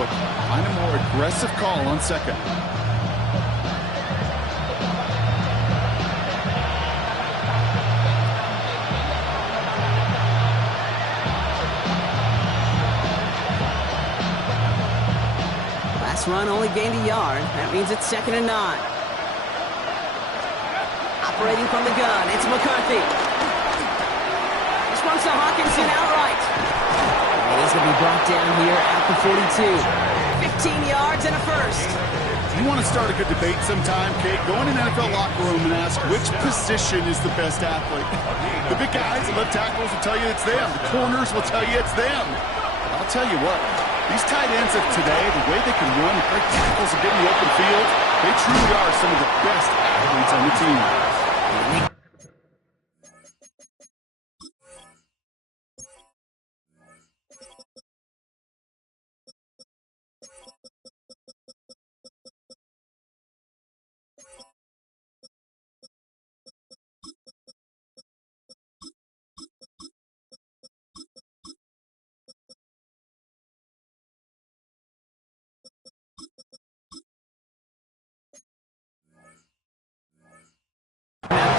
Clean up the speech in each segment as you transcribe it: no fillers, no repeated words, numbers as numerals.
playbook. Find a more aggressive call on second. Last run only gained a yard. That means it's 2nd and 9. Operating from the gun, it's McCarthy. This one's to Hawkinson outright. And he's going to be brought down here at the 42. 15 yards and a first. You want to start a good debate sometime, Kate? Go in an NFL locker room and ask which position is the best athlete. The big guys, the left tackles will tell you it's them. The corners will tell you it's them. I'll tell you what, these tight ends of today, the way they can run, break tackles and get in the open field, they truly are some of the best athletes on the team.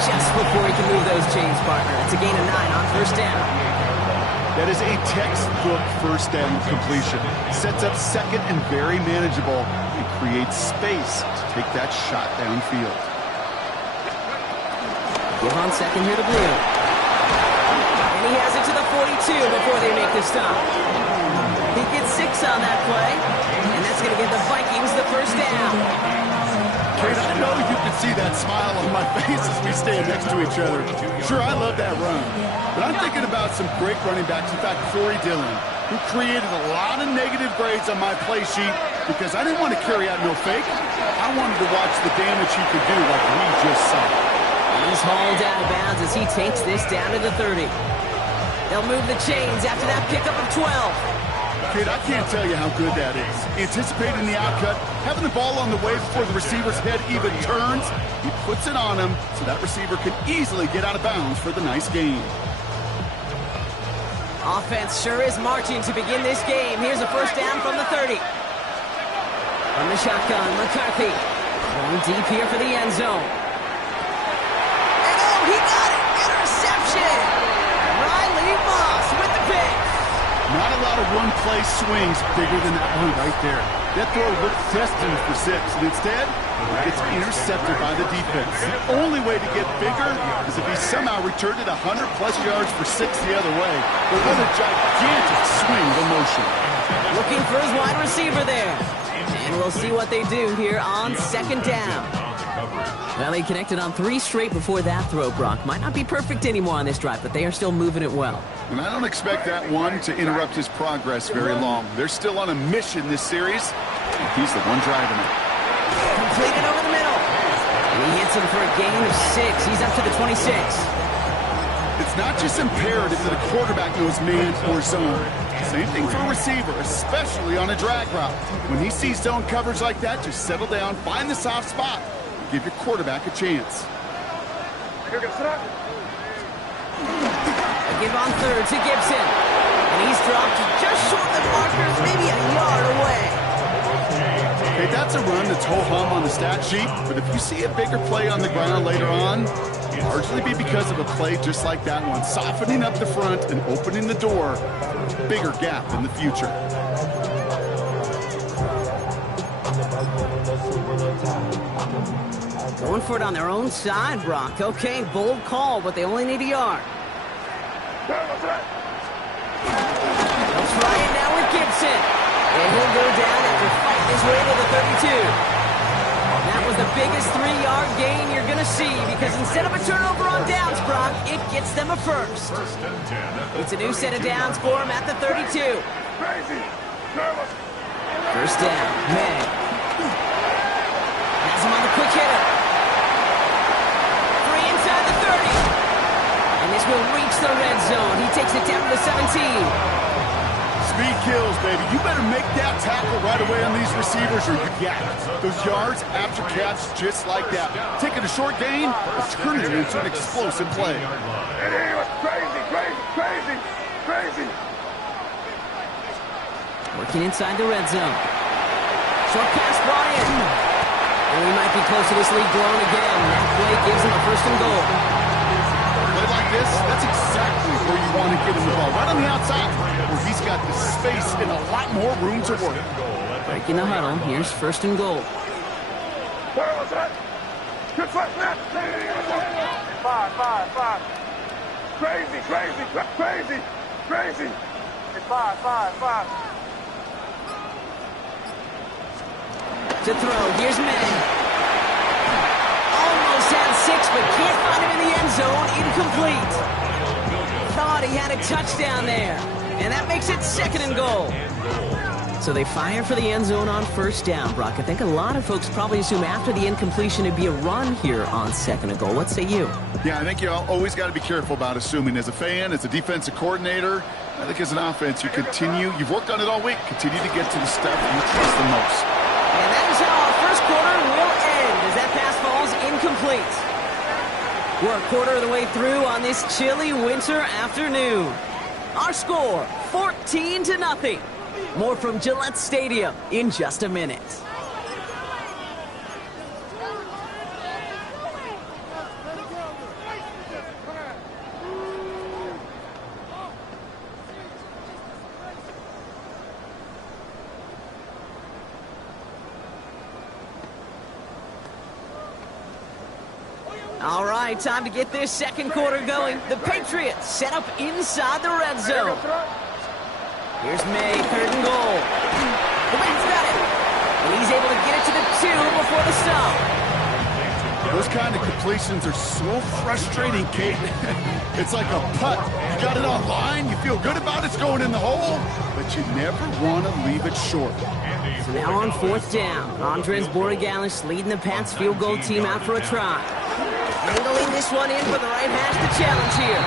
Just before he can move those chains, partner. It's a gain of 9 on first down. That is a textbook first down completion. Sets up second and very manageable and creates space to take that shot downfield. Give on second here to Blue. And he has it to the 42 before they make the stop. He gets 6 on that play, and that's going to give the Vikings the first down. Kate, I know you can see that smile on my face as we stand next to each other. Sure, I love that run. But I'm thinking about some great running backs. In fact, Corey Dillon, who created a lot of negative grades on my play sheet because I didn't want to carry out no fake. I wanted to watch the damage he could do like we just saw. He's hauled out of bounds as he takes this down to the 30. They'll move the chains after that pickup of 12. Kid, I can't tell you how good that is. Anticipating the outcut, having the ball on the way before the receiver's head even turns, he puts it on him so that receiver can easily get out of bounds for the nice gain. Offense sure is marching to begin this game. Here's a first down from the 30. From the shotgun, McCarthy. Going deep here for the end zone. And oh, he got it! Interception! Riley Moss with the pick. Not a lot of one-play swings bigger than that one right there. That throw looked destined for 6, and instead, it gets intercepted by the defense. The only way to get bigger is if he somehow returned it 100-plus yards for 6 the other way. But what a gigantic swing of emotion. Looking for his wide receiver there. And we'll see what they do here on second down. Well, they connected on 3 straight before that throw, Brock. Might not be perfect anymore on this drive, but they are still moving it well. And I don't expect that one to interrupt his progress very long. They're still on a mission this series, and he's the one driving it. Completed over the middle. And he hits him for a gain of 6. He's up to the 26. It's not just imperative that a quarterback knows man or zone. Same thing for a receiver, especially on a drag route. When he sees zone coverage like that, just settle down, find the soft spot, and give your quarterback a chance. A give on third to Gibson. And he's dropped just short of the markers, maybe a yard away. Okay, that's a run that's ho-hum on the stat sheet, but if you see a bigger play on the ground later on, it'll largely be because of a play just like that one, softening up the front and opening the door for a bigger gap in the future. Going for it on their own side, Brock. Okay, bold call, but they only need a yard. They'll try it now with Gibson. And he'll go down after fighting his way to the 32. That was the biggest 3-yard gain you're going to see because instead of a turnover on downs, Brock, it gets them a first. It's a new set of downs for him at the 32. First down, May. Has him on the quick hitter. Free inside the 30. And this will reach the red zone. He takes it down to the 17. Speed kills, baby. You better make that tackle right away on these receivers or you get those yards after catch just like that. Taking a short gain and turning it into an explosive play. And he was crazy. Working inside the red zone. Short pass brought in. And we might be close to this lead growing again. That play gives him a 1st and goal. Play like this, that's exactly where you want to get him the ball. Right on the outside, where he's got the space and a lot more room to work. Breaking the huddle. Here's 1st and goal. Five. Crazy. It's five. To throw. Here's May. Almost had 6, but can't find him in the end zone. Incomplete. Thought he had a touchdown there. And that makes it 2nd and goal. So they fire for the end zone on 1st down, Brock. I think a lot of folks probably assume after the incompletion it'd be a run here on 2nd and goal. What say you? Yeah, I think you always got to be careful about assuming. As a fan, as a defensive coordinator, I think as an offense, you've worked on it all week, continue to get to the stuff you trust the most. And that is how our 1st quarter will end as that pass falls incomplete. We're a quarter of the way through on this chilly winter afternoon. Our score, 14-0. More from Gillette Stadium in just a minute. All right, time to get this 2nd quarter going. The Patriots set up inside the red zone. Here's May, 3rd and goal. The man's got it. And he's able to get it to the 2 before the stop. Those kind of completions are so frustrating, Kate. It's like a putt. You got it on line, you feel good about it's going in the hole, but you never want to leave it short. So now on 4th down, Andres Borregales leading the Pats field goal team out for a try. Handling this one in for the right hash to challenge here.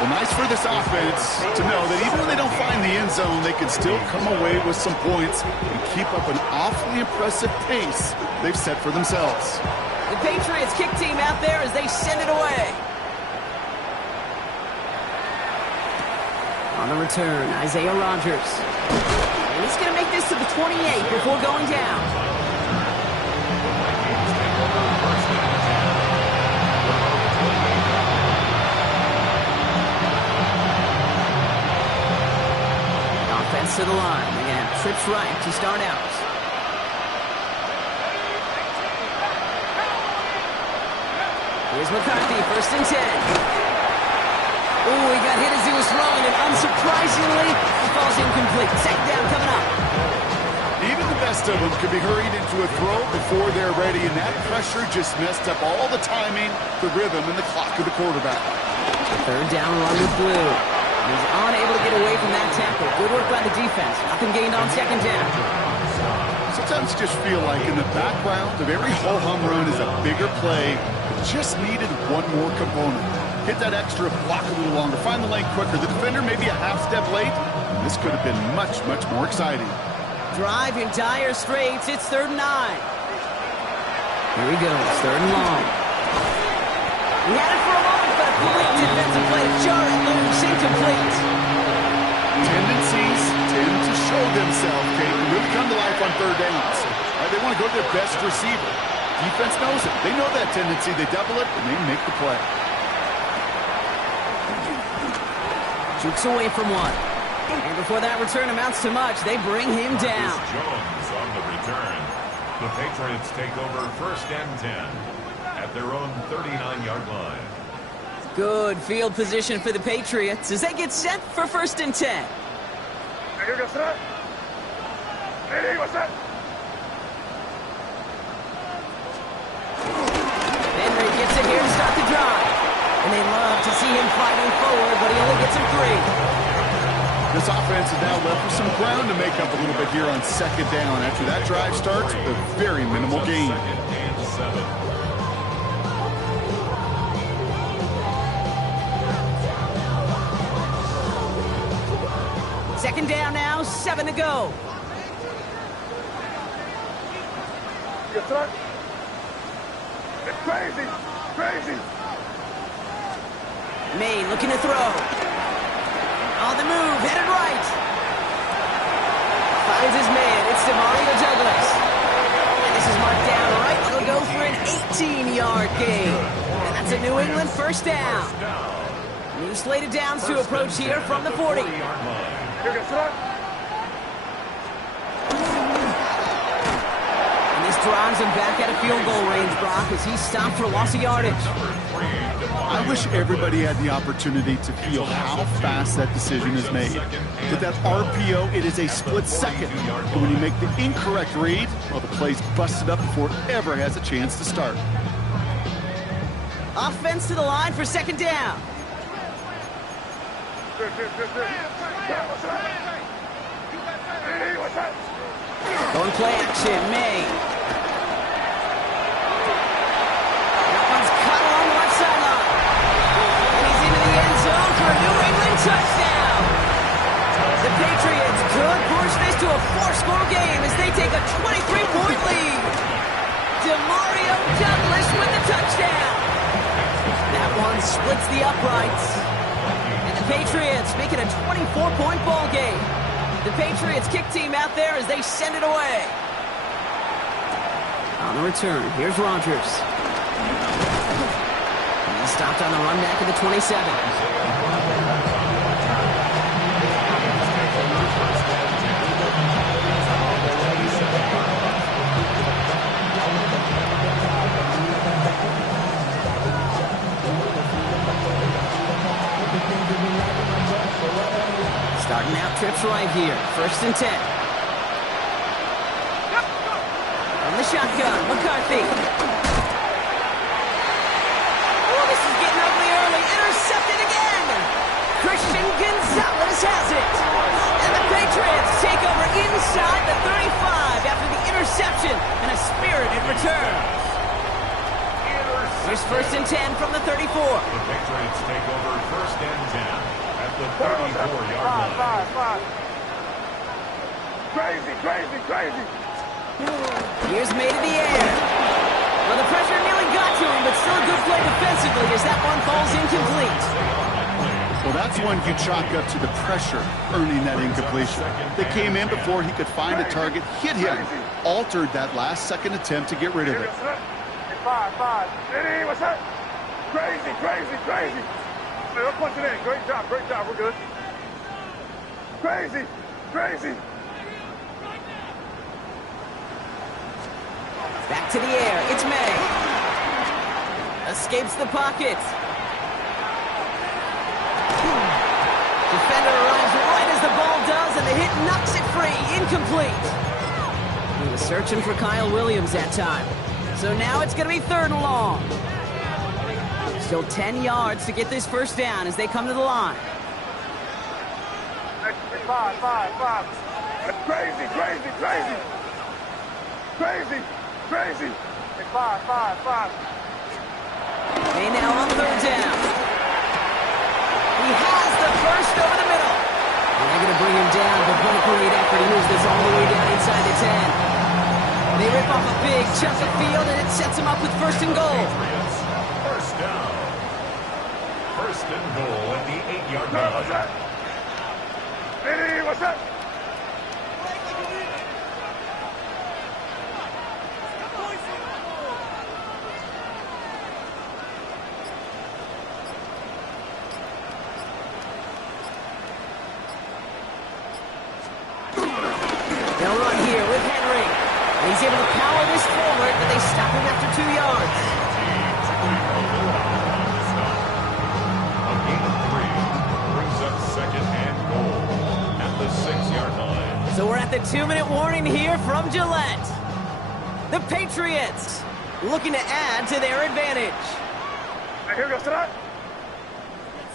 Well, nice for this offense to know that even when they don't find the end zone, they can still come away with some points and keep up an awfully impressive pace they've set for themselves. The Patriots kick team out there as they send it away. On the return, Isaiah Rodgers. And he's going to make this to the 28 before going down. To the line. They're going to have trips right to start out. Here's McCarthy, 1st and 10. Ooh, he got hit as he was throwing, and unsurprisingly, he falls incomplete. 2nd down coming up. Even the best of them could be hurried into a throw before they're ready, and that pressure just messed up all the timing, the rhythm, and the clock of the quarterback. 3rd down run with Blue. He's unable to get away from that tackle. Good work by the defense. Nothing gained on 2nd down. Sometimes you just feel like in the background of every ho-hum run is a bigger play. It just needed one more component. Hit that extra block a little longer. Find the lane quicker. The defender maybe a half step late. And this could have been much, much more exciting. Drive in dire straits. It's 3rd and 9. Here he goes. 3rd and long. He had it for a moment, but a quick defensive play to jar it loose, incomplete. Tendencies tend to show themselves, Kate, and really come to life on 3rd downs. They want to go to their best receiver. Defense knows it. They know that tendency. They double it, and they make the play. Jukes away from one. And before that return amounts to much, they bring him down. Jones on the return. The Patriots take over 1st and 10. At their own 39-yard line. Good field position for the Patriots as they get set for 1st and 10. Henry gets it here to start the drive. And they love to see him fighting forward, but he only gets him 3. This offense is now left with some ground to make up a little bit here on 2nd down after that drive starts with a very minimal gain. 2nd and 7. Second down now, 7 to go. It's crazy. May looking to throw. On the move, headed right. Finds his man. It's Demario Douglas. And this is marked down right. It'll go for an 18-yard gain. And that's a New England first down. New slated downs to approach here from the 40. And this drives him back out of field goal range, Brock, as he's stopped for loss of yardage. I wish everybody had the opportunity to feel how fast that decision is made. With that RPO, it is a split second. But when you make the incorrect read, well, the play's busted up before it ever has a chance to start. Offense to the line for second down. Going play action, May. That one's cut along the left sideline. And he's into the end zone for a New England touchdown. The Patriots could push this to a 4-score game as they take a 23-point lead. Demario Douglas with the touchdown. That one splits the uprights. And the Patriots make it a 24-point ball game. The Patriots kick team out there as they send it away. On the return, here's Rodgers. He's stopped on the run back of the 27. Starting out trips right here. 1st and 10. From the shotgun, McCarthy. Oh, this is getting ugly early. Intercepted again. Christian Gonzalez has it. And the Patriots take over inside the 35 after the interception and a spirited return. Here's 1st and 10 from the 34. The Patriots take over 1st and 10. At the 34-yard line. Crazy. Here's May to the air. Well, the pressure nearly got to him, but still a good play defensively as that one falls incomplete. Well, that's one you chalk up to the pressure earning that incompletion. They came in before he could find a target, hit him, altered that last-second attempt to get rid of it. 5. Eddie, what's up? Crazy. Hey, let's punch it in. Great job. We're good. Crazy. Back to the air. It's May. Escapes the pocket. Defender arrives right as the ball does, and the hit knocks it free. Incomplete. He was searching for Kyle Williams that time. So now it's going to be 3rd and long. Still 10 yards to get this first down as they come to the line. 5. Crazy. 5. May now on 3rd down. He has the first over the middle. And they're going to bring him down, but what a great effort. He moves this all the way down inside the 10. They rip off a big chunk of field, and it sets him up with 1st and goal. First down. 1st and goal at the 8-yard line. Eddie, what's up? They'll run here with Henry. And he's able to power this forward, but they stop him after 2 yards. A gain of 3 brings up 2nd and goal at the 6-yard line. So we're at the 2-minute warning here from Gillette. The Patriots looking to add to their advantage. Hey, here we go, Sadat.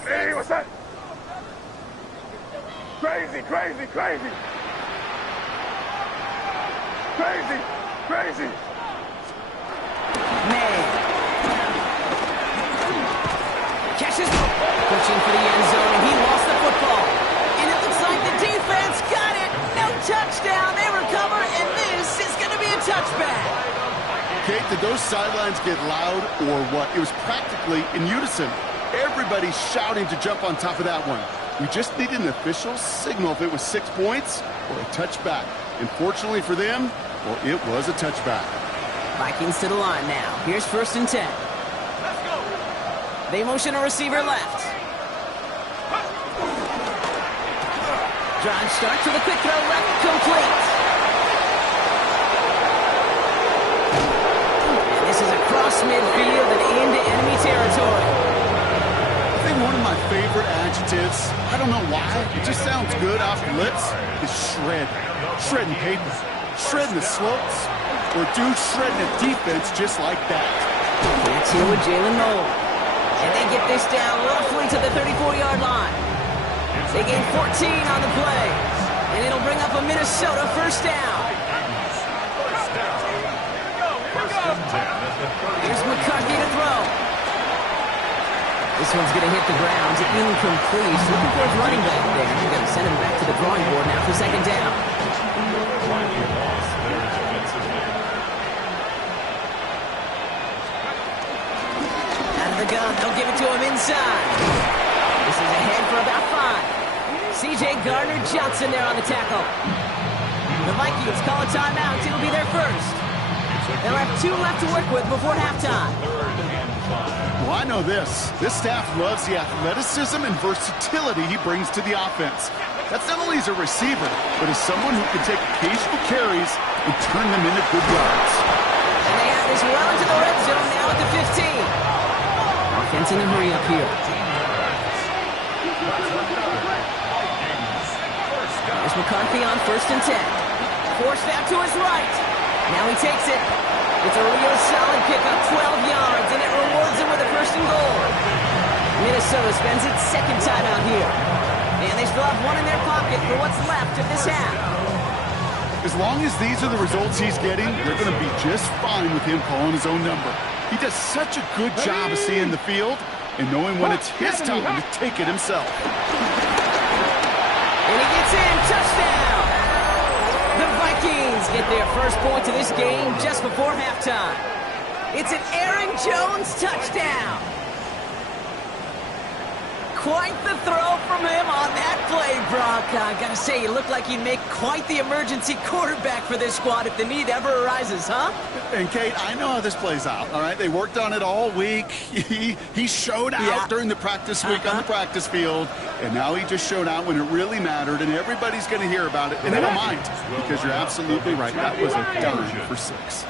Hey, what's that? Crazy. May. Catches, pushing for the end zone, and he lost the football. And it looks like the defense got it. No touchdown. They recover, and this is going to be a touchback. Kate, did those sidelines get loud or what? It was practically in unison. Everybody shouting to jump on top of that one. We just needed an official signal if it was 6 points or a touchback. And fortunately for them, well, it was a touchback. Vikings to the line now. Here's 1st and 10. They motion a receiver left. Drive start to the quick throw left, complete. And this is across midfield and into enemy territory. I think one of my favorite adjectives, I don't know why, it just sounds good off the lips, is shred. Shredding paper, shredding the slopes, or do shredding a defense just like that. That's here with Jalen Noel. And they get this down roughly to the 34-yard line. They gain 14 on the play. And it'll bring up a Minnesota 1st down. Here's McCarthy to throw. This one's going to hit the ground. Incomplete. Looking for his running back there. He's going to send him back to the drawing board now for 2nd down. Out of the gun. They'll give it to him inside. This is ahead for about 5. C.J. Gardner-Johnson there on the tackle. The Vikings call a timeout. It'll be their first. They'll have 2 left to work with before halftime. Well, I know this. This staff loves the athleticism and versatility he brings to the offense. That's not only as a receiver, but as someone who can take occasional carries and turn them into good yards. And they have this well into the red zone now at the 15. Offense in a hurry up here. There's McCarthy on 1st and 10. Forced out to his right. Now he takes it. It's a real solid pickup, 12 yards, and it rewards him with a 1st and goal. Minnesota spends its 2nd time out here. And they still have 1 in their pocket for what's left of this half. As long as these are the results he's getting, they're going to be just fine with him calling his own number. He does such a good job of seeing the field and knowing when it's his time to take it himself. And he gets in, touchdown! The Vikings get their first point of this game just before halftime. It's an Aaron Jones touchdown. Quite the throw from him on that play, Brock. I gotta say, he looked like he'd make quite the emergency quarterback for this squad if the need ever arises, huh? And Kate, I know how this plays out, all right? They worked on it all week. He showed out during the practice week on the practice field, and now he just showed out when it really mattered, and everybody's going to hear about it, and they don't mind, because you're absolutely right. That was a dime for 6.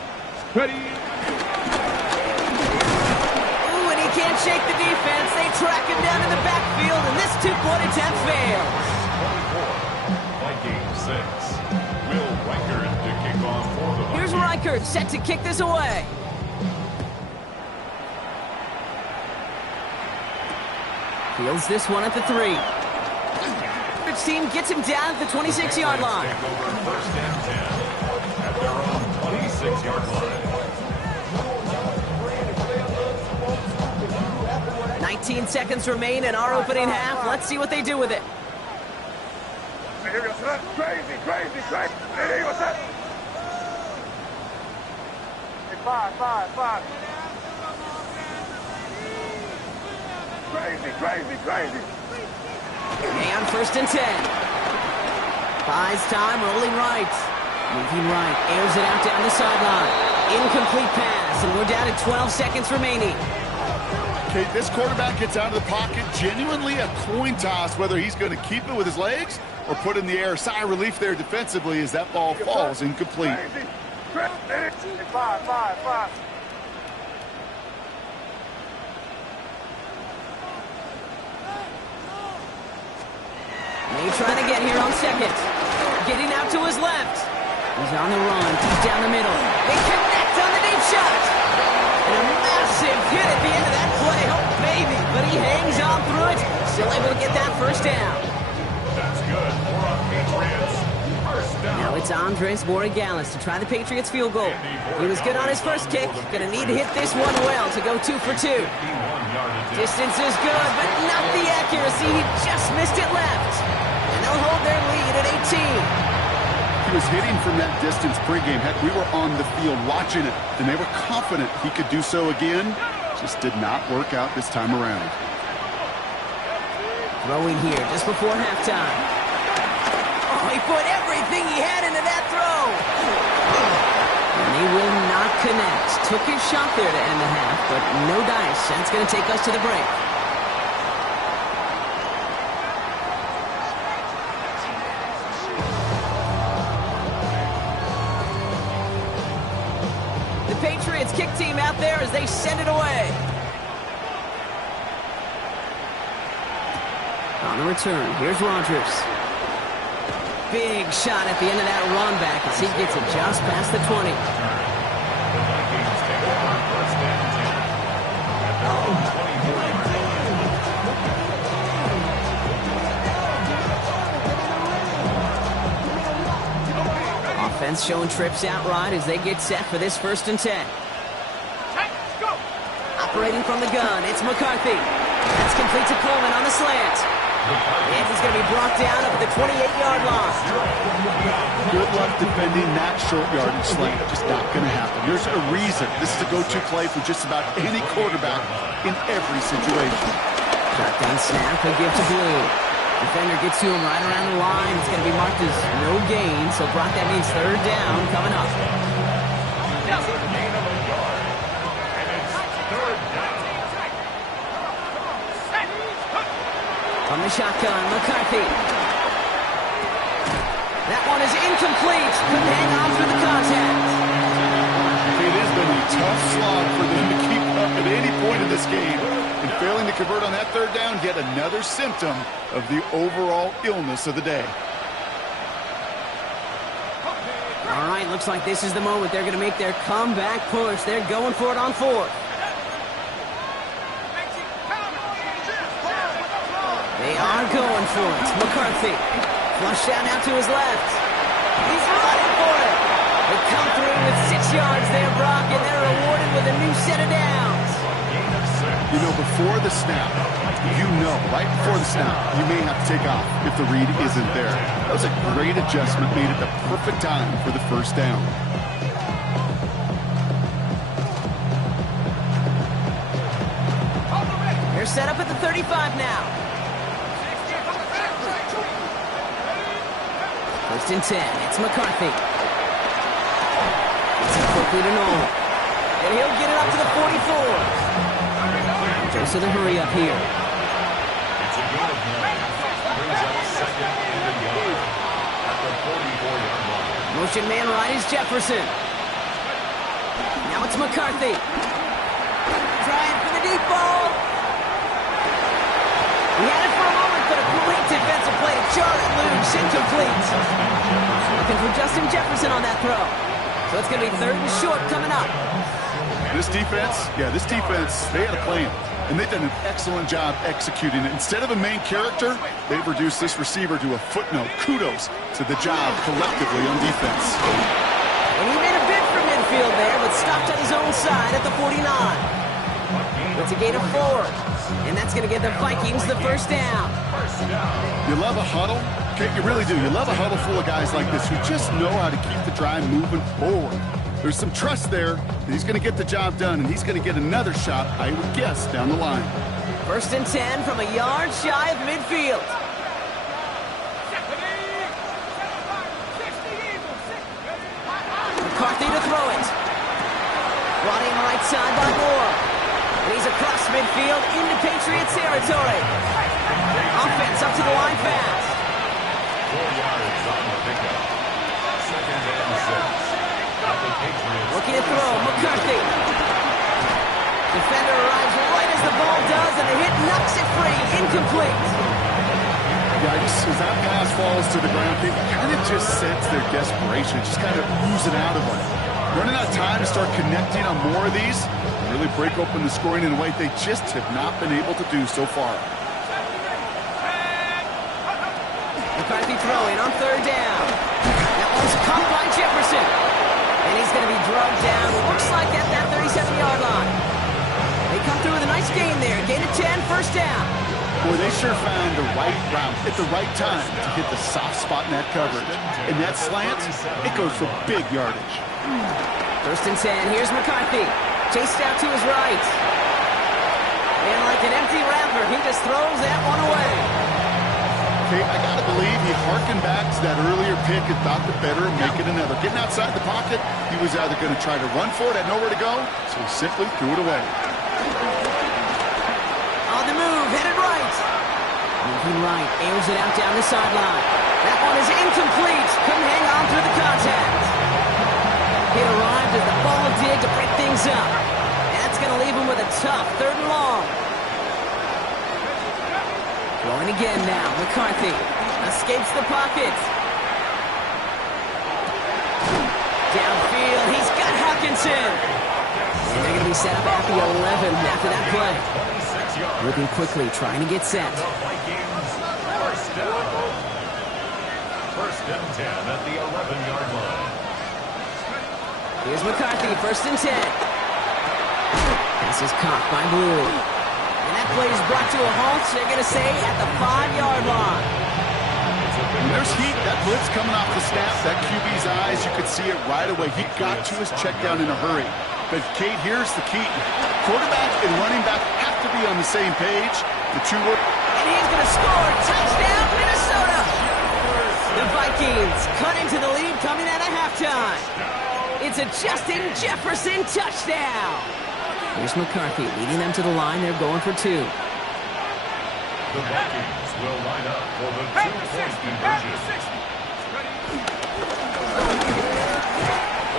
Ready? Ooh, and he can't shake the defense. They track him down in the backfield, and this 2-point attempt fails. 24, Vikings 6. Will Reichard to kick off for the Vikings. Here's Reichard set to kick this away. Fields this one at the 3. His team gets him down at the 26-yard line. Take over 1st and 10 at their own 26-yard line. 19 seconds remain in our opening half. Let's see what they do with it. Here we go. So that's crazy, crazy, crazy. Hey, what's that? Hey, 5. Crazy, crazy, crazy. Hey, on 1st and 10. Buys time, rolling right. Moving right, airs it out down the sideline. Incomplete pass, and we're down to 12 seconds remaining. Okay, this quarterback gets out of the pocket, genuinely a coin toss, whether he's going to keep it with his legs or put it in the air. Sigh of relief there defensively as that ball falls incomplete. Crazy. Hey, 5. May trying to get here on 2nd. Getting out to his left. He's on the run, deep down the middle. They connect on the deep shot. And a massive hit at the end of that play. Oh, baby. But he hangs on through it. Still able to get that 1st down. That's good. We're on Patriots. 1st down. Now it's Andres Borregales to try the Patriots field goal. He was good on his first kick. Gonna need to hit this one well to go 2 for 2. 51-yard attempt. Distance is good, but not the accuracy. He just missed it left. And they'll hold their lead at 18. He was hitting from that distance pregame. Heck, we were on the field watching it, and they were confident he could do so again. Just did not work out this time around. Throwing here just before halftime. Oh, he put everything he had into that throw. pass. Took his shot there to end the half, but no dice. That's going to take us to the break. The Patriots kick team out there as they send it away. On the return, here's Rodgers. Big shot at the end of that run back as he gets it just past the 20. The Vikings take over first and 10 at their own 24-yard line. Offense showing trips out right as they get set for this 1st and 10. Operating from the gun, it's McCarthy. That's complete to Coleman on the slant. And he's going to be brought down up at the 28-yard line. Good luck defending that short yardage slant. Just not going to happen. There's a reason this is a go-to play for just about any quarterback in every situation. Shotgun snap, he'll give to Blue. Defender gets to him right around the line. It's going to be marked as no gain. So, Brock, that means 3rd down coming up. From the shotgun, McCarthy. That one is incomplete. Couldn't hang on through the contact. It has been a tough slog for them to keep up at any point in this game. And failing to convert on that 3rd down, yet another symptom of the overall illness of the day. All right, looks like this is the moment they're going to make their comeback push. They're going for it on 4th. They are going for it. McCarthy. Flushed down out to his left. He's running for it. They come through with 6 yards there, Brock, and they're rewarded with a new set of downs. You know, before the snap, right before the snap, you may have to take off if the read isn't there. That was a great adjustment, made at the perfect time for the 1st down. They're set up at the 35 now. 1st and 10. It's McCarthy. It's quickly to Nolan. And he'll get it up to the 44. Joseph the hurry up here. It's a gain of 9. Brings up 2nd and a yard at the 44-yard line. Motion man right is Jefferson. Now it's McCarthy. Trying for the deep ball. He had it for a moment, but a great defensive play to jar it loose. Incomplete. Looking for Justin Jefferson on that throw. So it's going to be 3rd and short coming up. This defense, they had a plan. And they've done an excellent job executing it. Instead of a main character, they've reduced this receiver to a footnote. Kudos to the job collectively on defense. And he made a bid for midfield there, but stopped on his own side at the 49. It's a gain of 4. And that's going to get the Vikings the 1st down. You love a huddle? Okay, you really do. You love a huddle full of guys like this who just know how to keep the drive moving forward. There's some trust there that he's going to get the job done, and he's going to get another shot, I would guess, down the line. 1st and 10 from a yard shy of midfield. McCarthy to throw it. Brought in right side by Moore. And he's across midfield into Patriot territory. Offense up to the line fast. 4 yards on the pickup. 2nd and 6. Looking to throw, McCarthy. Defender arrives right as the ball does, and the hit knocks it free. Incomplete. Yeah, as that pass falls to the ground, they kind of just sense their desperation, just kind of ooze it out of them. Running out of time to start connecting on more of these, really break open the scoring in a way they just have not been able to do so far. McCarthy throwing on 3rd down. That one's caught by Jefferson. And he's going to be drugged down, looks like at that 37-yard line. They come through with a nice gain there. Gain of 10, 1st down. Boy, they sure found the right route at the right time to hit the soft spot in that coverage. And that slant, it goes for big yardage. 1st and 10, here's McCarthy. Chased out to his right. And like an empty wrapper, he just throws that one away. Kate, I got to believe he harkened back to that earlier pick and thought the better make it another. Getting outside the pocket, he was either going to try to run for it, had nowhere to go, so he simply threw it away. On the move, headed right. Moving right, airs it out down the sideline. That one is incomplete. Couldn't hang on through the contact. It arrived as the ball did to break things up. And that's going to leave him with a tough 3rd and long. Going again now, McCarthy escapes the pocket. Downfield, he's got Hawkinson. And they're going to be set up at the 11 after that play. Moving quickly, trying to get set. First and 10 at the 11-yard line. Here's McCarthy, 1st and 10. This is caught by Blue. And that play is brought to a halt, so they're going to say at the 5-yard line. When there's heat, that blitz coming off the snap, that QB's eyes, you could see it right away. He got to his check down in a hurry. But, Kate, here's the key. Quarterback and running back have to be on the same page. The two work. And he's going to score. Touchdown, Minnesota! The Vikings cut into the lead coming out of halftime. It's a Justin Jefferson touchdown. Here's McCarthy leading them to the line. They're going for 2. The Vikings will line up for the 2-point conversion.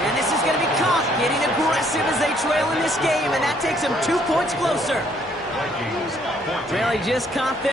And this is going to be caught. Getting aggressive as they trail in this game, and that takes them 2 points closer. Vikings, Well, he just caught them.